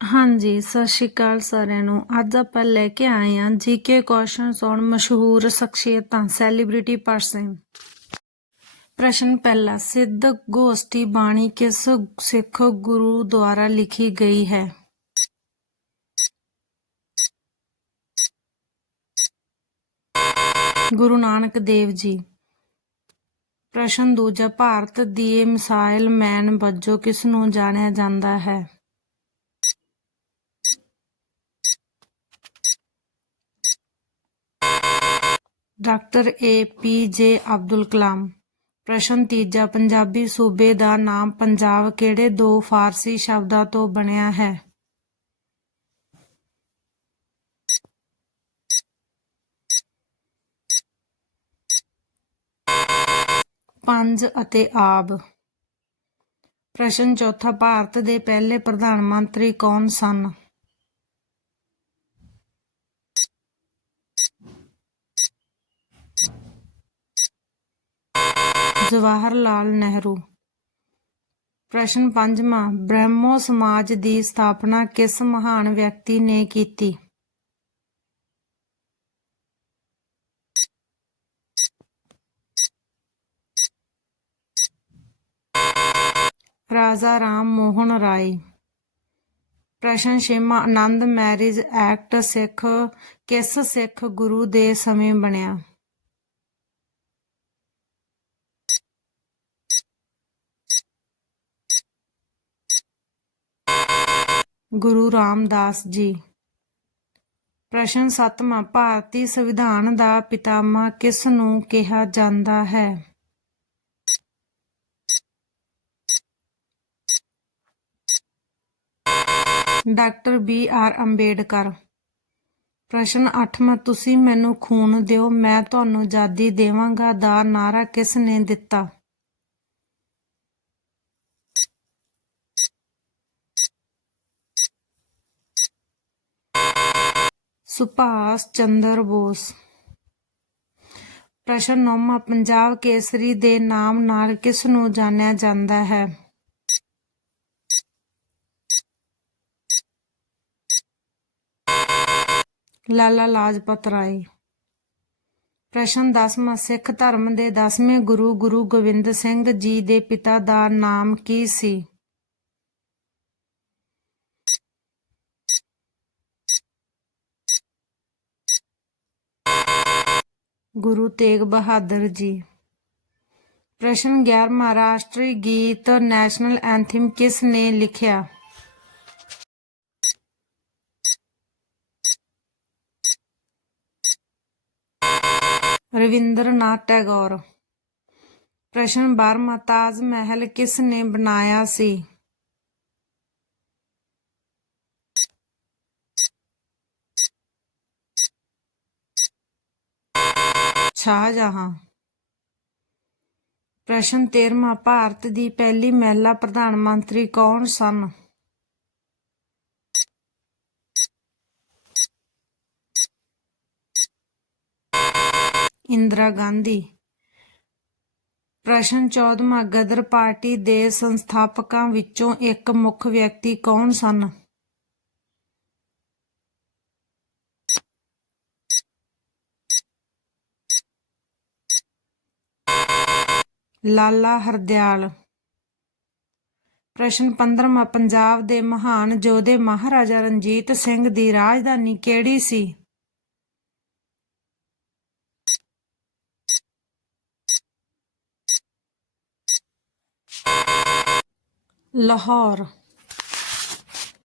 ਹਾਂਜੀ, ਸਤਿ ਸ਼੍ਰੀ ਅਕਾਲ ਸਾਰਿਆਂ ਨੂੰ। ਅੱਜ ਆਪਾਂ ਲੈ ਕੇ ਆਏ ਹਾਂ ਜੀਕੇ ਕੁਐਸਚਨਸ ਔਨ ਮਸ਼ਹੂਰ ਸ਼ਖਸੀਅਤਾਂ ਸੈਲੀਬ੍ਰਿਟੀ ਪਰਸਨ ਪ੍ਰਸ਼ਨ ਪਹਿਲਾ, ਸਿੱਧ ਗੋਸ਼ਟੀ ਬਾਣੀ ਕਿਸ ਸਿੱਖ ਗੁਰੂ ਦੁਆਰਾ ਲਿਖੀ ਗਈ ਹੈ? ਗੁਰੂ ਨਾਨਕ ਦੇਵ ਜੀ। ਪ੍ਰਸ਼ਨ ਦੂਜਾ, ਭਾਰਤ ਦੀ ਮਿਸਾਈਲ ਮੈਨ ਵਜੋਂ ਕਿਸ ਨੂੰ ਜਾਣਿਆ ਜਾਂਦਾ ਹੈ? ਡਾਕਟਰ ਏ ਪੀ ਜੇ ਅਬਦੁਲ ਕਲਾਮ। ਪ੍ਰਸ਼ਨ ਤੀਜਾ, ਪੰਜਾਬੀ ਸੂਬੇ ਦਾ ਨਾਮ ਪੰਜਾਬ ਕਿਹੜੇ ਦੋ ਫਾਰਸੀ ਸ਼ਬਦਾਂ ਤੋਂ ਬਣਿਆ ਹੈ? ਪੰਜ ਅਤੇ ਆਬ। ਪ੍ਰਸ਼ਨ ਚੌਥਾ, ਭਾਰਤ ਦੇ ਪਹਿਲੇ ਪ੍ਰਧਾਨ ਮੰਤਰੀ ਕੌਣ ਸਨ? ਜਵਾਹਰ ਲਾਲ ਨਹਿਰੂ। ਪ੍ਰਸ਼ਨ ਪੰਜਵਾਂ, ਬ੍ਰਹਮੋ ਸਮਾਜ ਦੀ ਸਥਾਪਨਾ ਕਿਸ ਮਹਾਨ ਵਿਅਕਤੀ ਨੇ ਕੀਤੀ? ਰਾਜਾ ਰਾਮ ਮੋਹਨ ਰਾਏ। ਪ੍ਰਸ਼ਨ ਛੇਵਾਂ, ਆਨੰਦ ਮੈਰਿਜ ਐਕਟ ਸਿੱਖ ਕਿਸ ਸਿੱਖ ਗੁਰੂ ਦੇ ਸਮੇਂ ਬਣਿਆ? ਗੁਰੂ ਰਾਮਦਾਸ ਜੀ। ਪ੍ਰਸ਼ਨ ਸੱਤਵਾਂ, ਭਾਰਤੀ ਸੰਵਿਧਾਨ ਦਾ ਪਿਤਾਮਾ ਕਿਸ ਨੂੰ ਕਿਹਾ ਜਾਂਦਾ ਹੈ? Doctor B R Ambedkar. ਪ੍ਰਸ਼ਨ 8ਵਾਂ ਤੁਸੀਂ ਮੈਨੂੰ ਖੂਨ ਦਿਓ, ਮੈਂ ਤੁਹਾਨੂੰ ਆਜ਼ਾਦੀ ਦੇਵਾਂਗਾ ਦਾ ਨਾਰਾ ਕਿਸ ਨੇ ਦਿੱਤਾ? ਸੁਭਾਸ਼ ਚੰਦਰ ਬੋਸ। ਪ੍ਰਸ਼ਨ 9 ਪੰਜਾਬ ਕੇਸਰੀ ਦੇ ਨਾਮ ਨਾਲ ਕਿਸ ਨੂੰ ਜਾਣਿਆ ਜਾਂਦਾ ਹੈ? ਲਾਲਾ ਲਾਜਪਤ ਰਾਏ। ਪ੍ਰਸ਼ਨ 10ਵਾਂ ਸਿੱਖ ਧਰਮ ਦੇ 10ਵੇਂ ਗੁਰੂ ਗੁਰੂ ਗੋਬਿੰਦ ਸਿੰਘ ਜੀ ਦੇ ਪਿਤਾ ਦਾ ਨਾਮ ਕੀ ਸੀ? ਗੁਰੂ ਤੇਗ ਬਹਾਦਰ ਜੀ। ਪ੍ਰਸ਼ਨ 11ਵਾਂ ਮਹਾਰਾਸ਼ਟਰੀ ਗੀਤ ਨੈਸ਼ਨਲ ਐਂਥਮ ਕਿਸ ਨੇ ਲਿਖਿਆ? ਰਵਿੰਦਰਨਾਥ ਟੈਗੋਰ। ਪ੍ਰਸ਼ਨ 12ਵਾਂ ਤਾਜ ਮਹਿਲ ਕਿਸ ਨੇ ਬਣਾਇਆ ਸੀ? ਸ਼ਾਹਜਹਾਂ। ਪ੍ਰਸ਼ਨ 13ਵਾਂ ਭਾਰਤ ਦੀ ਪਹਿਲੀ ਮਹਿਲਾ ਪ੍ਰਧਾਨ ਮੰਤਰੀ ਕੌਣ ਸਨ? ਇੰਦਰਾ ਗਾਂਧੀ। ਪ੍ਰਸ਼ਨ 14ਵਾਂ ਗਦਰ ਪਾਰਟੀ ਦੇ ਸੰਸਥਾਪਕਾਂ ਵਿੱਚੋਂ ਇੱਕ ਮੁੱਖ ਵਿਅਕਤੀ ਕੌਣ ਸਨ? ਲਾਲਾ ਹਰਦਿਆਲ। ਪ੍ਰਸ਼ਨ 15ਵਾਂ ਪੰਜਾਬ ਦੇ ਮਹਾਨ ਯੋਧੇ ਮਹਾਰਾਜਾ ਰਣਜੀਤ ਸਿੰਘ ਦੀ ਰਾਜਧਾਨੀ ਕਿਹੜੀ ਸੀ? ਲਾਹੌਰ।